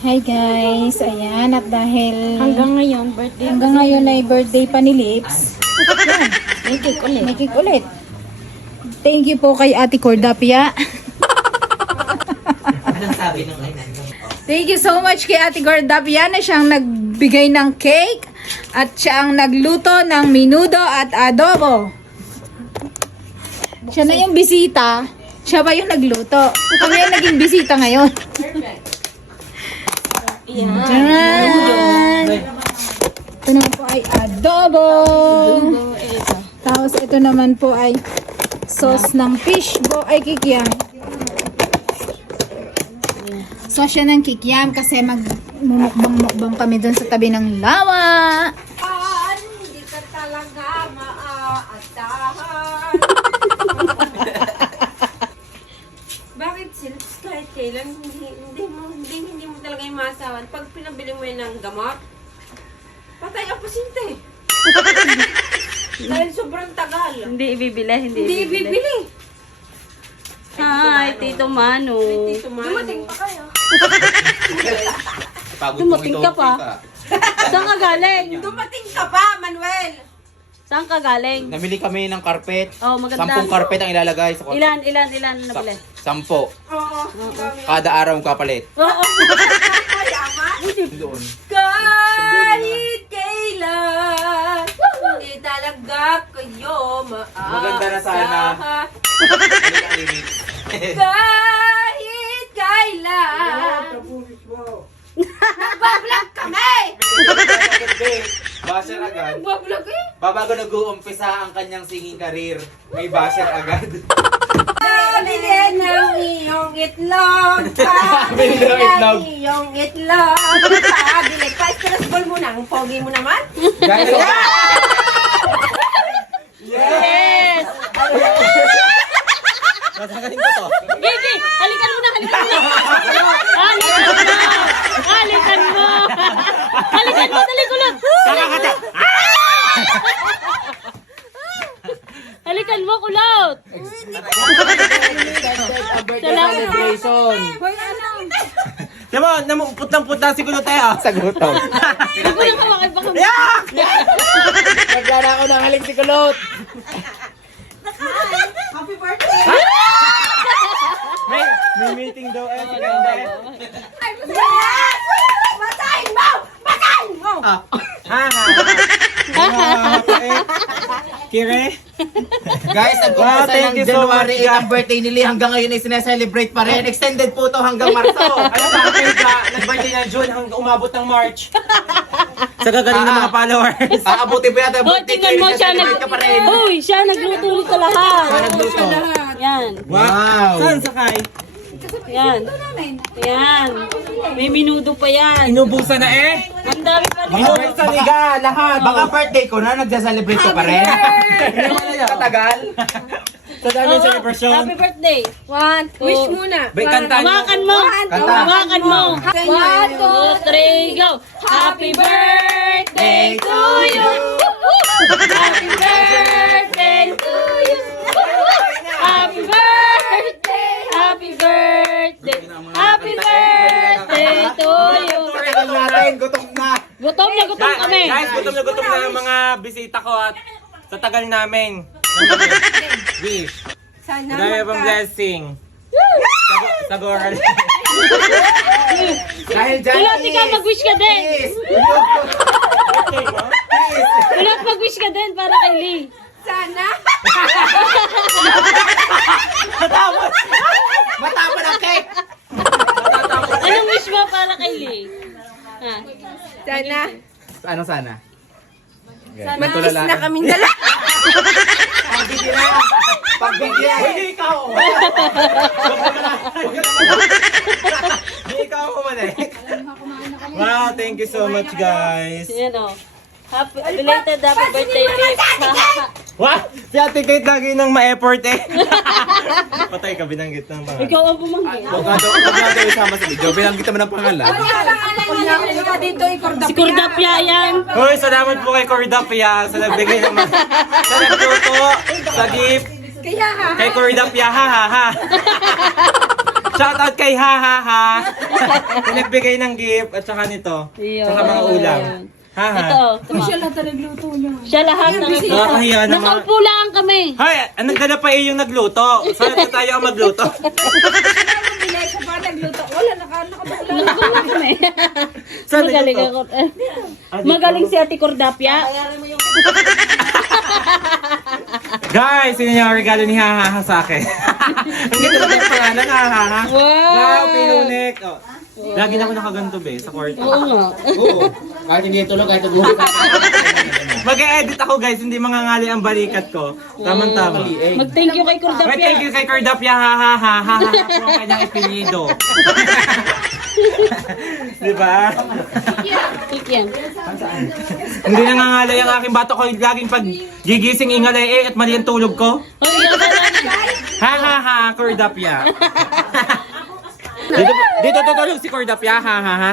Hi guys, ayan, at dahil Hanggang ngayon ay birthday pa ni Lips. Ayan, may cake ulit. may cake ulit. Thank you po kay Ate Cordapia. Anong sabi nung ay Thank you so much kay Ate Cordapia na siyang nagbigay ng cake at siya ang nagluto ng menudo at adobo. Siya na yung bisita. Siya ba yung nagluto? Kami yung naging bisita ngayon. Yan. Ito naman po ay adobo. Tapos ito naman po ay sauce ng fishbo ay kikiam. Sauce siya ng kikiam kasi magmumukbang kami dun sa tabi ng lawa. Hindi ka talaga maaasahan. Bakit Silks kahit kailan hindi mo talaga yung maasahan? Pag pinabili mo yun ng gamot, patay ang pasyente. Dahil sobrang tagal. Hindi ibibili, Hindi bibili. Hi, Tito Mano. Tito Mano. Dumating pa kayo. Dumating ka pa. Saan ka galing? Dumating ka pa, Manuel. Saan ka galing? Namili kami ng carpet. Oh, maganda. 10 carpet ang ilalagay sa kwarto. Ilan nabili? 10. Oo. Kada araw kapalit. Oo. Doon. Kahit kailan, hindi talaga kayo maaasahan. Maganda na sana. Kahit kailan. Nagbablog kami! Basher agad. Nagbablog eh? Babago nag-uumpisa ang kanyang singing career, may basher agad. Pabili ng iyong itlog. Pabili ng itlog. iyong itlog. Pabili. Pa-stress ball mo na. Ang pogi mo naman. Guys, Yes! Tatagaling ko to. Gigi, halikan mo na. Halikan mo. Halikan mo, dali kulot. Halikan mo, kulot. Celebration. Diyan mo, namuputang-putang si Kulot tayo. Sa gutom. Huwag mo nang hawakan baka Nagdala ako ng haling si Kulot. May meeting daw eh. Si Ganda eh. Matayin mo! Matayin mo! Ha ha. Kire? Guys, Wow, nag-umpisa thank ng you so January much, 8 ang birthday ni Lee. Hanggang ngayon ay sineselebrate pa rin. Extended po to hanggang Marso. Ano ba? Kaya nag-birthday na June hanggang umabot ng March. Sa gagaling ng mga followers. Aabuti pa yata ang Hoy, birthday tingnan mo siya sineselebrate ka pa rin. Uy, siya nagluto nito lahat. Siya nagluto. Yan. Wow. Saan sakay? Yan. Yan. May minudo pa yan. Inubusan na eh. Ang dami pa rin. Baka niga, lahat. Baka birthday ko na, nagsa-celebrate ka pa rin. Katagal. Sa dami ng celebration. Happy birthday. One, wish muna. Kantahan mo. Hawakan mo. Kanta. Hawakan mo. 1, 2, 3, go. Happy birthday to you. Happy birthday to you. Happy birthday. Happy birthday. Happy birthday to you. Tagal natin, gutom na. Gutom na gutom kami. Guys, gutom na ang mga bisita ko at sa tagal namin. Wish. Sana Dahil pang blessing. Sagoran. Dahil dyan, Kulot, ikaw mag-wish ka din. Please. Kulot, mag-wish ka din para kay Lee. Sana. Matapon ang cake. Anong wish mo para kay Lee? Ha? Sana. Ano sana? Mag-kiss na kaming dalawa. Pagbigyan na. Pagbigyan. Hindi ikaw. Hindi ikaw kumanik. Wow, thank you so much guys. Yan o. Happy, belated happy birthday, Lips. What? Si Ate Kate lagi nang ma-effort eh. Patay ka, binanggit ng pangalan. Ikaw ang bumanggit. Huwag nga daw isama sa video. Bilanggit naman ang pangalan. Si Cordapia yan. Hoy, salamat po kay Cordapia sa nagbigay naman. Sa nagluto, sa gift. Kaya ha. Kay Cordapia, ha ha ha. Shoutout kay Ha Ha Ha. Yung nagbigay ng gift at saka nito. Iyo. Tsaka mga ulam. Ha Ha. Ito, tama. Siya lahat ng Nakakahiya naman. Nakaupo lang kami. Hay, nagdala pa yung nagluto. Sana na tayo ang magluto. Nagulat kami. Saan Magaling nagluto? ako. Magaling si Ate Cordapia. Guys, yun yung regalo ni Ha Ha Ha sa akin. Ang ganda naman yung pangalan, Ha Ha Ha. Wow, pinunik. Oh. Lagi na ako nakaganto be, sa kwarto. Oo nga. Oo. Kahit hindi tulog, kahit tulog. Mag-e-edit ako guys, hindi mangangali ang balikat ko. Tamang-tama. Mag-thank you kay Wait, Cordapia. thank you kay Cordapia, ha ha ha ha ha po ang kanyang epilido. Diba? Tik yan. Hindi nangangalay ang aking bato ko laging pag gigising ingalay at mali ang tulog ko. Oh, yan ba lang? Ha ha ha, Cordapia. Dito tutulog si Cordapia, ha ha ha.